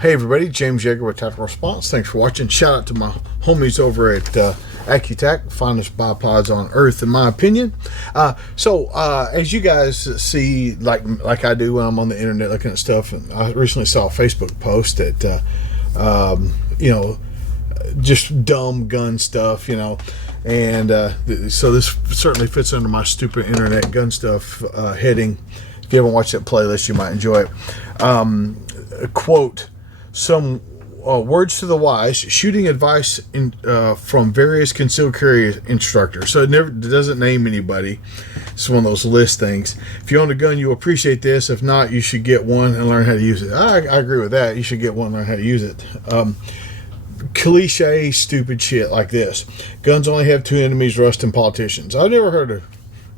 Hey everybody, James Yeager with Tactical Response. Thanks for watching. Shout out to my homies over at Accu-Tac, finest bipods on earth in my opinion. As you guys see, like I do when I'm on the internet looking at stuff, and I recently saw a Facebook post that just dumb gun stuff, and so this certainly fits under my stupid internet gun stuff heading. If you haven't watched that playlist, you might enjoy it. Quote, some words to the wise, shooting advice from various concealed carry instructors. So it doesn't name anybody. It's one of those list things. If you own a gun, you appreciate this. If not, you should get one and learn how to use it. I agree with that. You should get one and learn how to use it. Cliche, stupid shit like this. Guns only have two enemies, rust and politicians. I've never heard a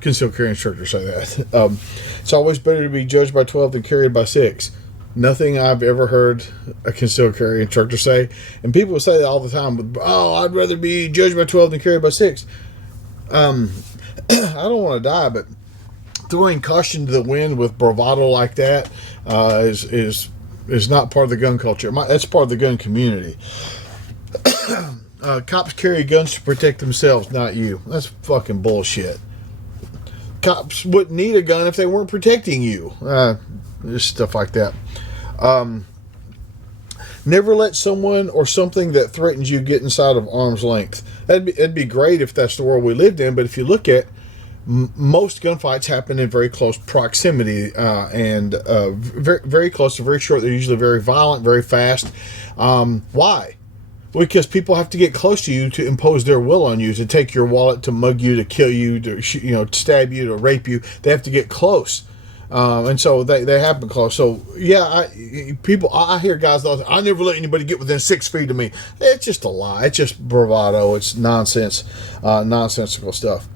concealed carry instructor say that. It's always better to be judged by 12 than carried by 6. Nothing I've ever heard a concealed carry instructor say. And people say that all the time. Oh, I'd rather be judged by 12 than carried by 6. I don't want to die, but throwing caution to the wind with bravado like that is not part of the gun culture. That's part of the gun community. Cops carry guns to protect themselves, not you. That's fucking bullshit. Cops wouldn't need a gun if they weren't protecting you. Just stuff like that. Never let someone or something that threatens you get inside of arm's length. It'd be great if that's the world we lived in, but if you look at most gunfights happen in very close proximity and very, very close to very short. They're usually very violent, very fast. Why? Because people have to get close to you to impose their will on you, to take your wallet, to mug you, to kill you, to stab you, to rape you. They have to get close. And so they happen close. So yeah, I hear guys all the time, I never let anybody get within 6 feet of me. It's just a lie. It's just bravado. It's nonsense, nonsensical stuff.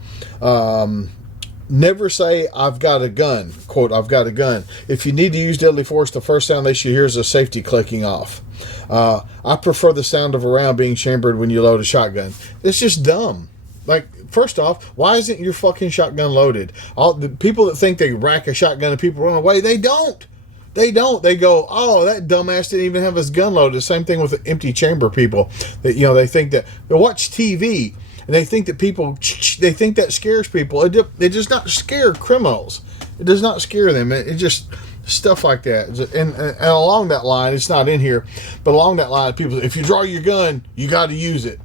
Never say I've got a gun. Quote, I've got a gun. If you need to use deadly force, the first sound they should hear is a safety clicking off. I prefer the sound of a round being chambered when you load a shotgun. It's just dumb. Like, first off, why isn't your fucking shotgun loaded? All the people that think they rack a shotgun and people run away, they don't. They don't. They go, oh, that dumbass didn't even have his gun loaded. Same thing with the empty chamber people. That they think that they watch TV and they think that they think that scares people. It does not scare criminals. It does not scare them. It just stuff like that. And along that line, it's not in here, but along that line, people, if you draw your gun, you got to use it.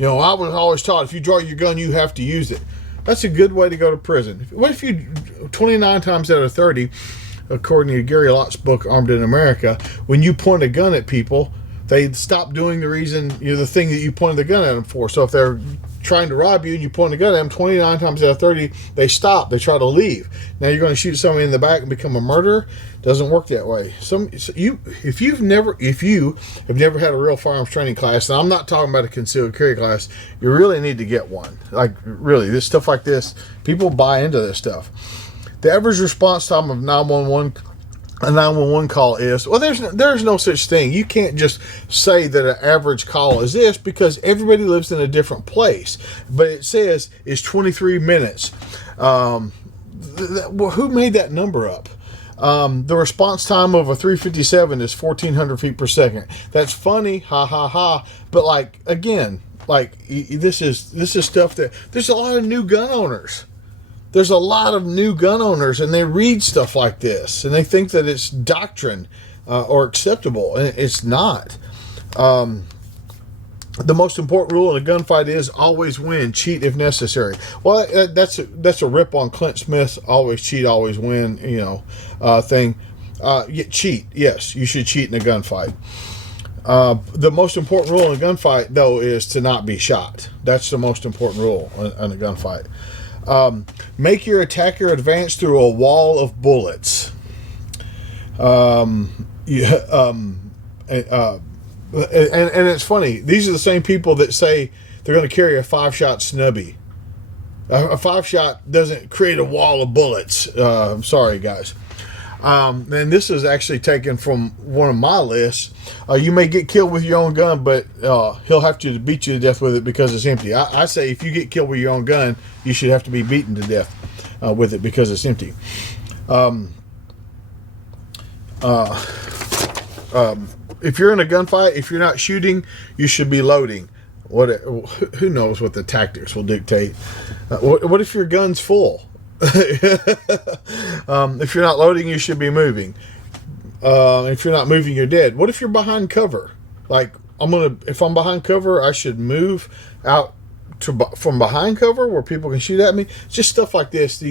I was always taught if you draw your gun, you have to use it. That's a good way to go to prison. What if you, 29 times out of 30, according to Gary Lott's book, Armed in America, when you point a gun at people, they stop doing the thing that you pointed the gun at them for. So if they're trying to rob you and you point a gun at them, 29 times out of 30, they stop. They try to leave. Now you're going to shoot somebody in the back and become a murderer? Doesn't work that way. If you have never had a real firearms training class, and I'm not talking about a concealed carry class, you really need to get one. Like, really, this stuff like this, people buy into this stuff. The average response time of a 911 call is, well, there's no such thing. You can't just say that an average call is this, because everybody lives in a different place. But it says it's 23 minutes. Who made that number up? The response time of a 357 is 1,400 feet per second. That's funny, ha ha ha. But this is stuff that there's a lot of new gun owners. There's a lot of new gun owners, and they read stuff like this, and they think that it's doctrine or acceptable, and it's not. The most important rule in a gunfight is always win, cheat if necessary. Well, that's a rip on Clint Smith's always cheat, always win, thing. Cheat, yes, you should cheat in a gunfight. The most important rule in a gunfight, though, is to not be shot. That's the most important rule in a gunfight. Make your attacker advance through a wall of bullets. And it's funny. These are the same people that say they're going to carry a 5-shot snubby. A 5-shot doesn't create a wall of bullets. I'm sorry, guys. And this is actually taken from one of my lists. You may get killed with your own gun, but he'll have to beat you to death with it because it's empty. I say if you get killed with your own gun, you should have to be beaten to death with it because it's empty. if you're in a gunfight, if you're not shooting, you should be loading. Who knows what the tactics will dictate? What if your gun's full? If you're not loading, you should be moving. If you're not moving, you're dead. What if you're behind cover? Like, if I'm behind cover, I should move out from behind cover where people can shoot at me. Just stuff like this.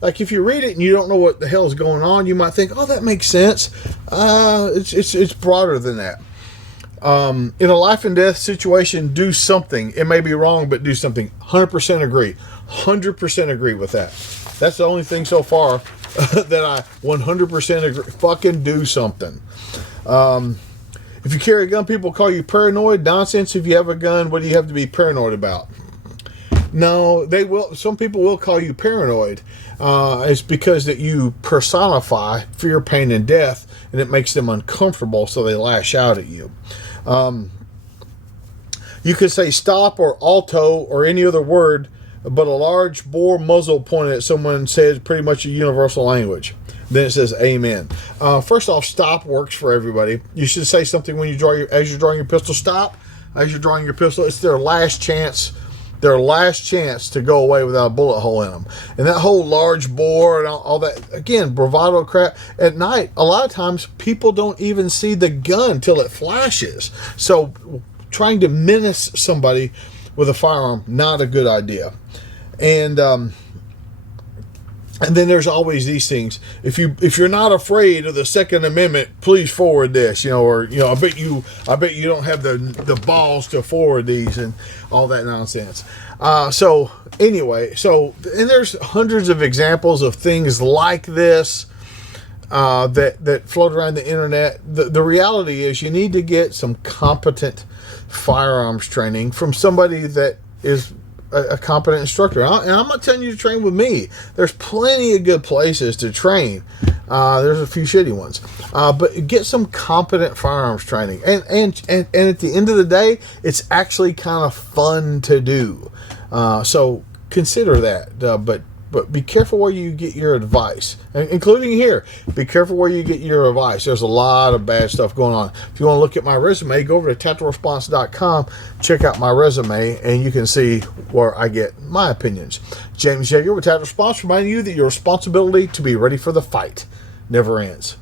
Like, if you read it and you don't know what the hell is going on, you might think, oh, that makes sense. It's broader than that. In a life and death situation, do something. It may be wrong, but do something. 100% agree. 100% agree with that. That's the only thing so far that I 100% agree. Fucking do something. If you carry a gun, people call you paranoid. Nonsense. If you have a gun, what do you have to be paranoid about? No, they will. Some people will call you paranoid. It's because that you personify fear, pain, and death, and it makes them uncomfortable, so they lash out at you. You could say stop or alto or any other word, but a large bore muzzle pointed at someone says pretty much a universal language. Then it says amen. First off, stop works for everybody. You should say something when as you're drawing your pistol. Stop. As you're drawing your pistol, it's their last chance. Their last chance to go away without a bullet hole in them. And that whole large bore and all that, again, bravado crap. At night, a lot of times people don't even see the gun till it flashes. So trying to menace somebody with a firearm, not a good idea. And then there's always these things. If you're not afraid of the Second Amendment, please forward this. I bet you don't have the balls to forward these and all that nonsense. So anyway, and there's hundreds of examples of things like this that float around the internet. The reality is you need to get some competent firearms training from somebody that is a competent instructor. And I'm not telling you to train with me. There's plenty of good places to train. There's a few shitty ones. But get some competent firearms training. And at the end of the day, it's actually kind of fun to do. So consider that. But be careful where you get your advice, including here. Be careful where you get your advice. There's a lot of bad stuff going on. If you want to look at my resume, go over to tacticalresponse.com, check out my resume, and you can see where I get my opinions. James Yeager with Tactical Response, reminding you that your responsibility to be ready for the fight never ends.